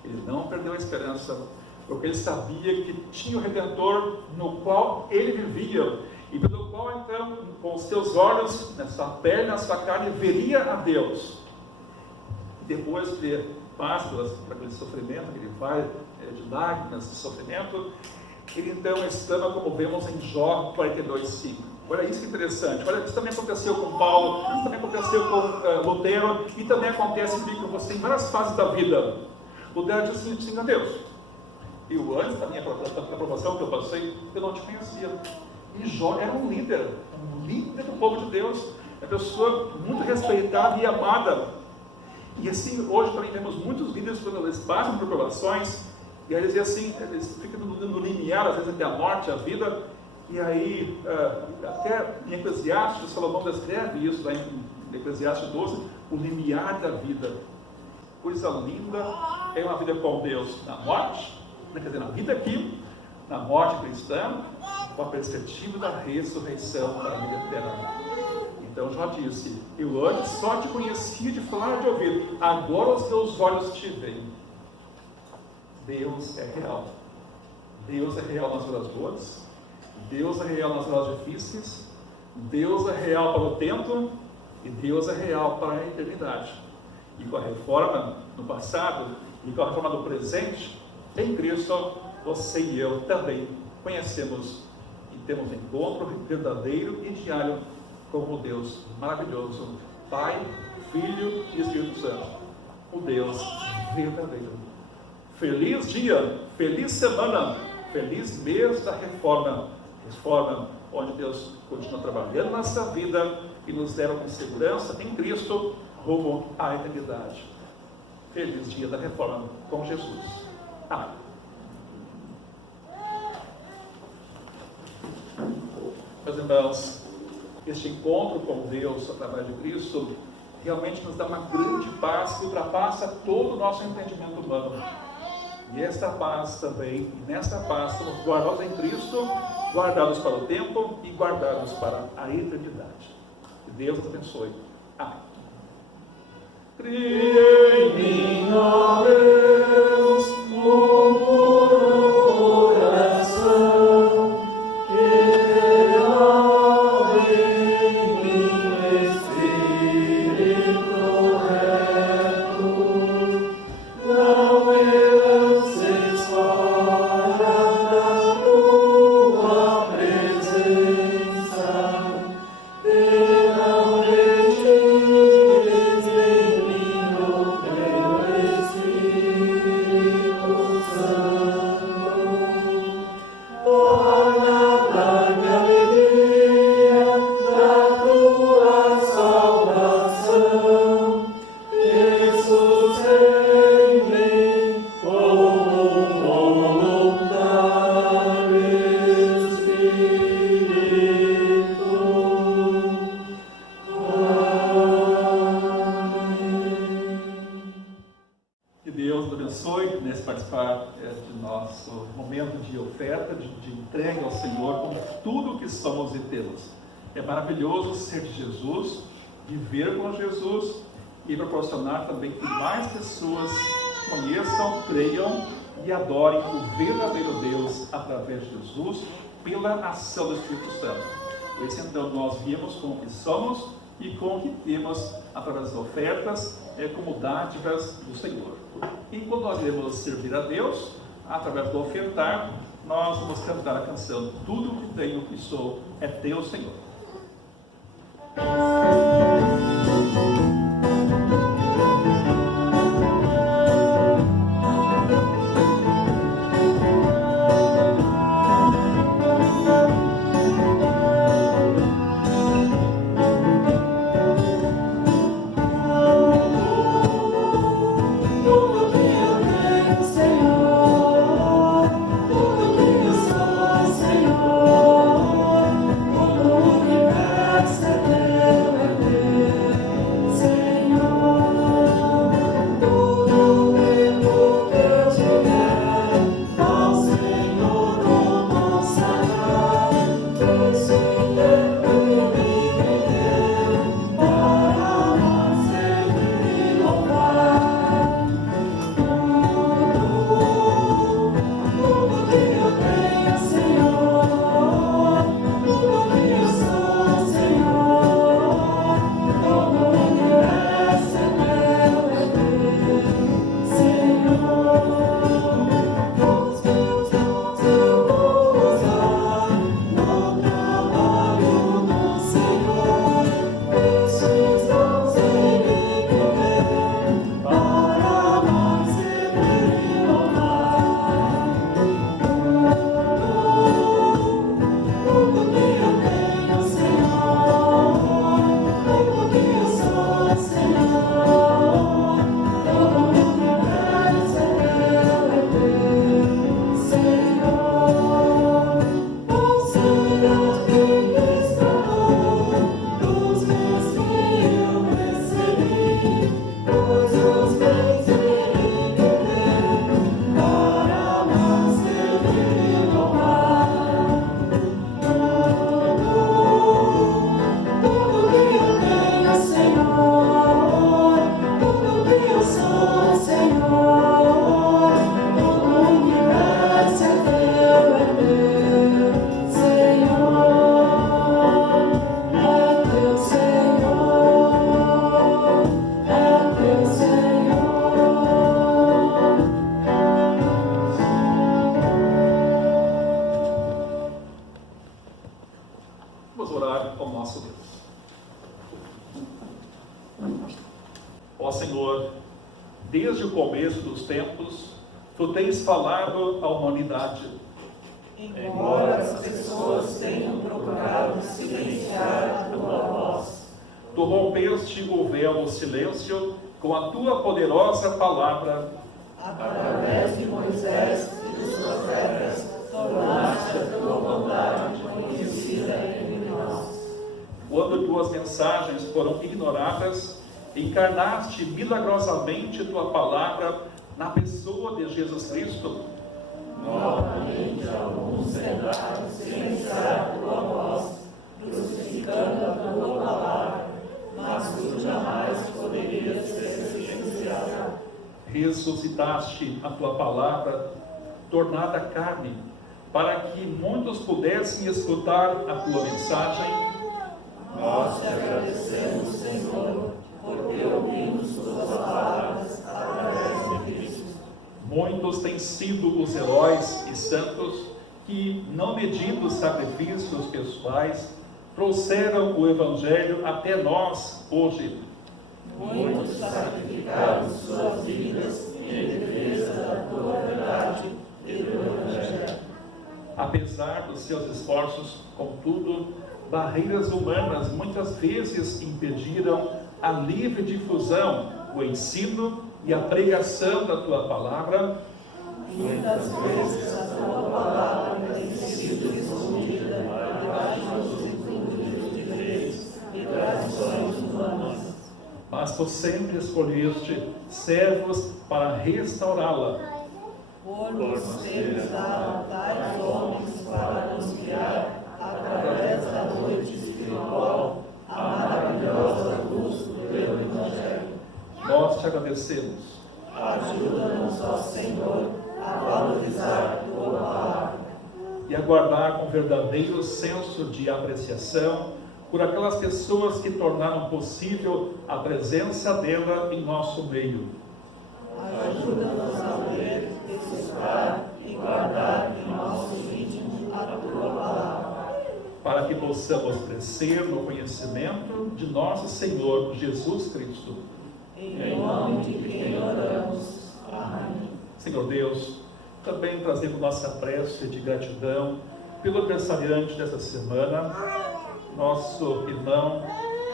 ele não perdeu a esperança, porque ele sabia que tinha o Redentor no qual ele vivia, e pelo qual então, com os seus olhos, na sua pele, na sua carne, veria a Deus. E depois de passa por aquele sofrimento que ele vai, de lágrimas, de sofrimento, ele então exclama, como vemos em Jó 42:5. Olha isso que interessante, olha, isso também aconteceu com Paulo, isso também aconteceu com Lutero, e também acontece com você em várias fases da vida. Lutero disse assim a Deus: eu antes da minha aprovação que eu passei, eu não te conhecia. E Jó era um líder do povo de Deus, uma pessoa muito respeitada e amada. E assim, hoje também vemos muitos líderes quando eles passam por provações, e aí eles assim, eles ficam no limiar, às vezes até a morte, a vida, e aí, até em Eclesiastes, Salomão descreve isso lá em Eclesiastes 12, o limiar da vida. Coisa linda é uma vida com Deus na morte, quer dizer, na vida aqui, na morte cristã, com a perspectiva da ressurreição para a vida eterna. Então Jó disse: eu antes só te conhecia de falar e de ouvir, agora os teus olhos te veem. Deus é real. Deus é real nas horas boas, Deus é real nas horas difíceis, Deus é real para o tempo e Deus é real para a eternidade. E com a reforma no passado e com a reforma no presente, em Cristo, você e eu também conhecemos e temos um encontro verdadeiro e diário com o Deus maravilhoso Pai, Filho e Espírito Santo, o Deus verdadeiro. Feliz dia, feliz semana, feliz mês da reforma, onde Deus continua trabalhando na nossa vida e nos leva com segurança em Cristo rumo à eternidade. Feliz dia da reforma com Jesus. Amém. Meus irmãos, este encontro com Deus através de Cristo realmente nos dá uma grande paz que ultrapassa todo o nosso entendimento humano. E esta paz também, e nesta paz somos guardados em Cristo, guardados para o tempo e guardados para a eternidade. Que Deus nos abençoe. Amém. Crie em mim, ó Deus, um puro coração, e renova em mim espírito reto. Não me lances fora da tua presença, e não retires em mim o teu Espírito Santo. Torna-me a alegria da tua salvação, e sustém-me como voluntário Espírito. Que Deus nos abençoe nesse participar de nosso momento de oferta, de entrega ao Senhor com tudo que somos e temos. É maravilhoso ser de Jesus, viver com Jesus e proporcionar também que mais pessoas conheçam, creiam e adorem o verdadeiro Deus através de Jesus pela ação do Espírito Santo. Por isso, então, nós viemos com o que somos e com o que temos através das ofertas, como dádivas do Senhor. E quando nós iremos servir a Deus, através do ofertar, nós vamos cantar a canção Tudo o que tenho, que sou, é teu, Senhor. Tudo que eu tenho, Senhor, tudo que eu sou, Senhor, todo o universo é teu, Senhor. Tudo tempo que eu tiver, ao Senhor vou consagrar. Esse tempo eu me render, para amar, servir e louvar. Tudo que eu tenho, Senhor, tudo que eu sou, Senhor, todo o universo é teu, Senhor. Os teus dons eu vou usar no trabalho do Senhor. Estes dons Ele me deu para amar, servir e louvar. Tudo que eu tenho, Senhor, tudo que eu sou, Senhor, todo o universo é teu, Senhor. O Senhor ministrador dos bens que eu recebi, pois os bens Ele me deu para amar, servir e louvar. Tudo que eu tenho, Senhor, tudo que eu sou, Senhor, todo o universo é teu, Senhor. É teu, Senhor, é teu, Senhor. Vamos orar ao nosso Deus. Ó Senhor, desde o começo dos tempos, Tu tens falado à humanidade. Embora as pessoas tenham procurado silenciar a Tua voz, Tu rompeste o véu do silêncio com a Tua poderosa palavra. através de Moisés e dos profetas, tornaste a Tua vontade conhecida entre nós. Quando Tuas mensagens foram ignoradas, encarnaste milagrosamente Tua palavra na pessoa de Jesus Cristo. Novamente, alguns tentaram silenciar a Tua voz, crucificando a Tua palavra, mas Tu jamais poderias ser silenciado. Ressuscitaste a Tua palavra, tornada carne, para que muitos pudessem escutar a Tua mensagem. Nós te agradecemos, Senhor, porque ouvimos Tuas palavras através de Cristo. Muitos têm sido os heróis e santos que, não medindo sacrifícios pessoais, trouxeram o Evangelho até nós hoje. Muitos sacrificaram suas vidas em defesa da Tua verdade e do Evangelho. Apesar dos seus esforços, contudo, barreiras humanas muitas vezes impediram a livre difusão, o ensino e a pregação da Tua palavra. Muitas vezes a Tua palavra tem sido escondida debaixo dos entulhos de leis e tradições humanas. Mas Tu sempre escolheste servos para restaurá-la. Por nos teres dado tais homens para nos guiar através da noite espiritual, a maravilhosa luz do Teu Evangelho. Nós te agradecemos. Ajuda-nos, ó Senhor, a valorizar a Tua palavra. E aguardar com verdadeiro senso de apreciação por aquelas pessoas que tornaram possível a presença dela em nosso meio. Ajuda-nos a ler, estudar e guardar em nosso íntimo a Tua palavra. Para que possamos crescer no conhecimento de nosso Senhor Jesus Cristo. Em nome de quem oramos. Amém. Senhor Deus, também trazemos nossa prece de gratidão pelo aniversariante dessa semana, nosso irmão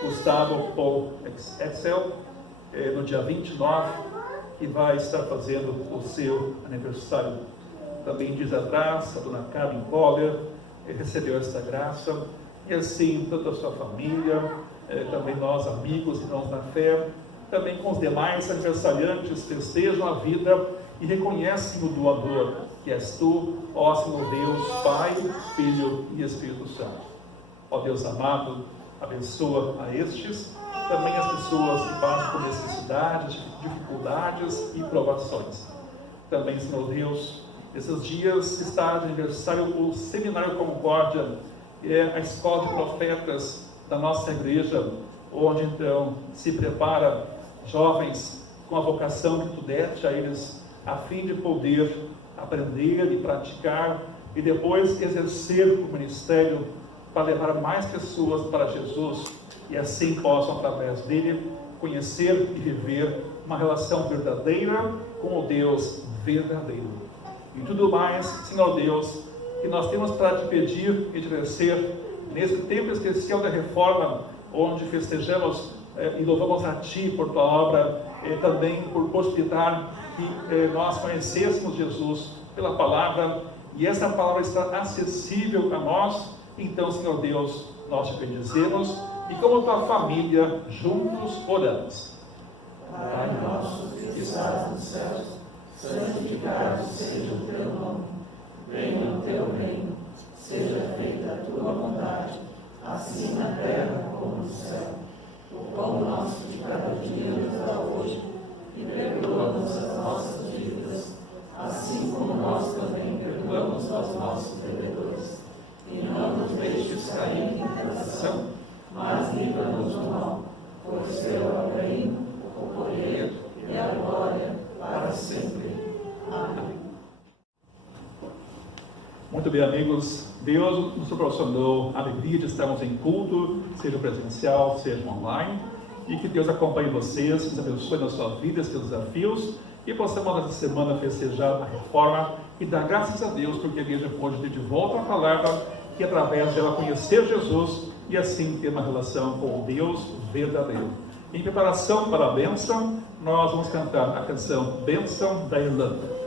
Gustavo Paul Excel, no dia 29, que vai estar fazendo o seu aniversário. Também diz atrás, a dona Carmen Coller recebeu esta graça, e assim toda a sua família, também nós amigos, irmãos na fé, também com os demais aniversariantes festejam a vida e reconhecem o doador, que és Tu, ó Senhor Deus, Pai, Filho e Espírito Santo. Ó Deus amado, abençoa a estes, também as pessoas que passam por necessidades, dificuldades e provações. Também, Senhor Deus, esses dias está de aniversário o Seminário Concórdia, que é a escola de profetas da nossa igreja, onde então se prepara jovens com a vocação que Tu deste a eles, a fim de poder aprender e praticar e depois exercer o ministério para levar mais pessoas para Jesus e assim possam, através dele, conhecer e viver uma relação verdadeira com o Deus verdadeiro. E tudo mais, Senhor Deus, que nós temos para Te pedir e te agradecer nesse tempo especial da Reforma, onde festejamos e louvamos a Ti por Tua obra, também por possibilitar que nós conhecêssemos Jesus pela palavra, e essa palavra está acessível a nós. Então, Senhor Deus, nós Te bendizemos e como Tua família, juntos oramos. Pai nosso que estás nos céus, santificado seja o Teu nome. Venha o Teu reino, seja feita a Tua vontade, assim na terra como no céu. O pão nosso de cada dia nos dá hoje, e perdoa-nos as nossas dívidas, assim como nós também perdoamos aos nossos devedores. E não nos deixes cair em tentação, mas livra-nos do mal, pois Teu é o reino, o poder e a glória para sempre. Amém. Muito bem, amigos, Deus nos proporcionou a alegria de estarmos em culto, seja presencial, seja online, e que Deus acompanhe vocês, que Deus abençoe na sua vida, seus desafios, e possamos nessa semana festejar a reforma e dar graças a Deus, porque a igreja pode ter de volta a palavra e através dela conhecer Jesus e assim ter uma relação com o Deus verdadeiro. Em preparação para a bênção, nós vamos cantar a canção Bênção da Irlanda.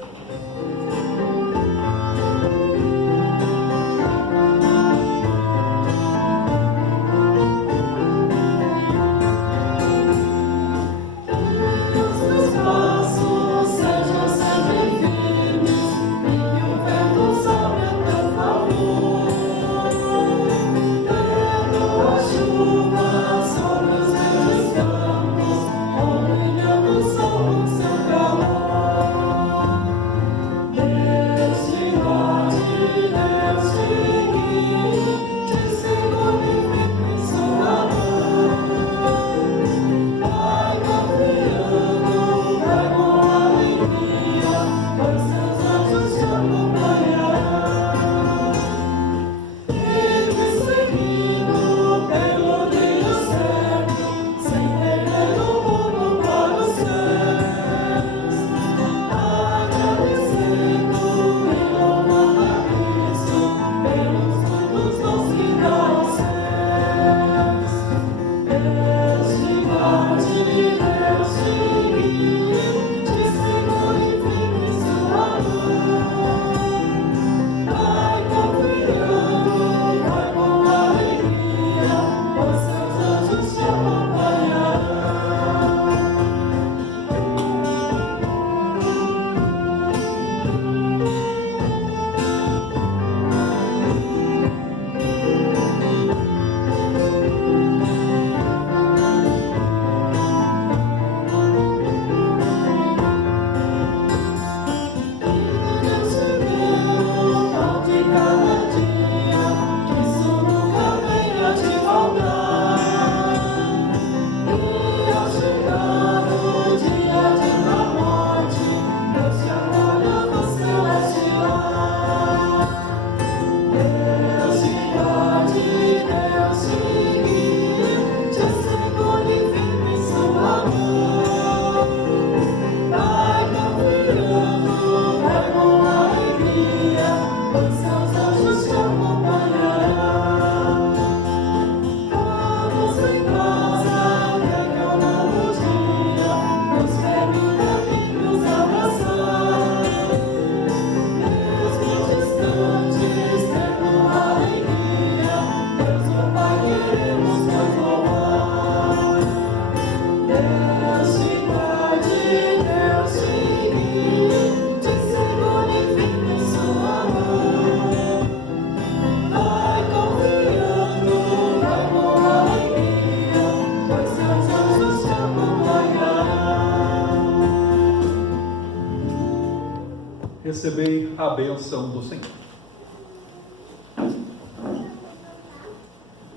Recebei a bênção do Senhor.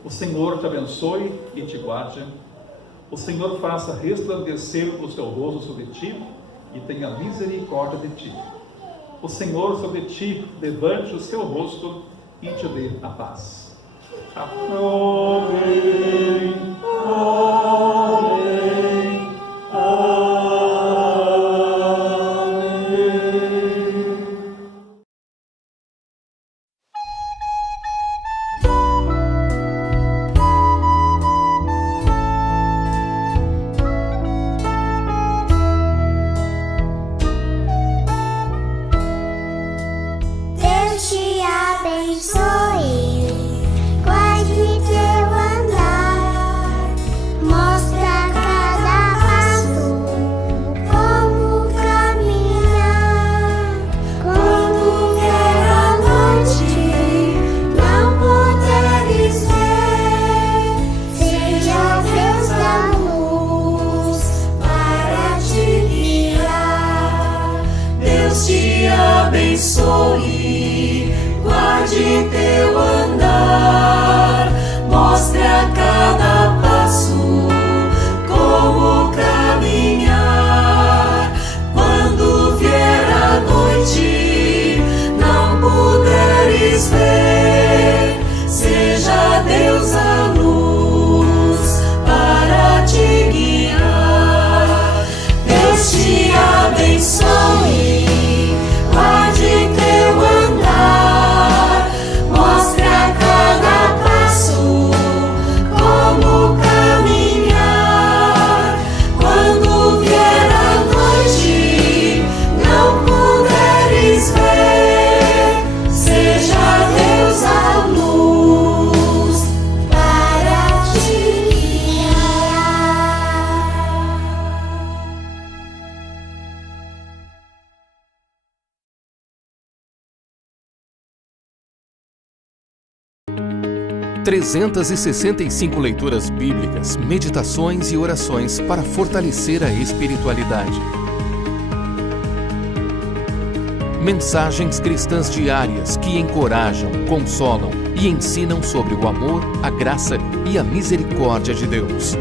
O Senhor te abençoe e te guarde. O Senhor faça resplandecer o seu rosto sobre ti e tenha misericórdia de ti. O Senhor sobre ti levante o seu rosto e te dê a paz. Amém. Amém. Amém. Deus te abençoe, guarde teu andar. 365 leituras bíblicas, meditações e orações para fortalecer a espiritualidade. Mensagens cristãs diárias que encorajam, consolam e ensinam sobre o amor, a graça e a misericórdia de Deus.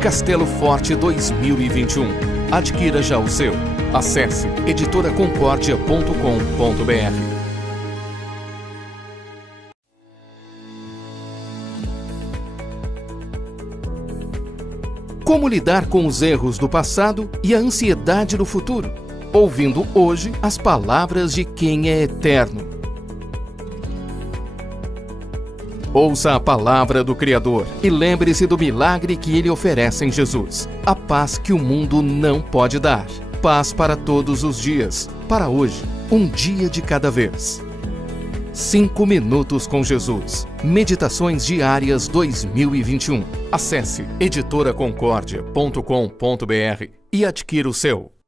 Castelo Forte 2021. Adquira já o seu. Acesse editoraconcordia.com.br. Como lidar com os erros do passado e a ansiedade do futuro? Ouvindo hoje as palavras de quem é eterno. Ouça a palavra do Criador e lembre-se do milagre que Ele oferece em Jesus. A paz que o mundo não pode dar. Paz para todos os dias. Para hoje, um dia de cada vez. 5 minutos com Jesus. Meditações diárias 2021. Acesse editoraconcordia.com.br e adquira o seu.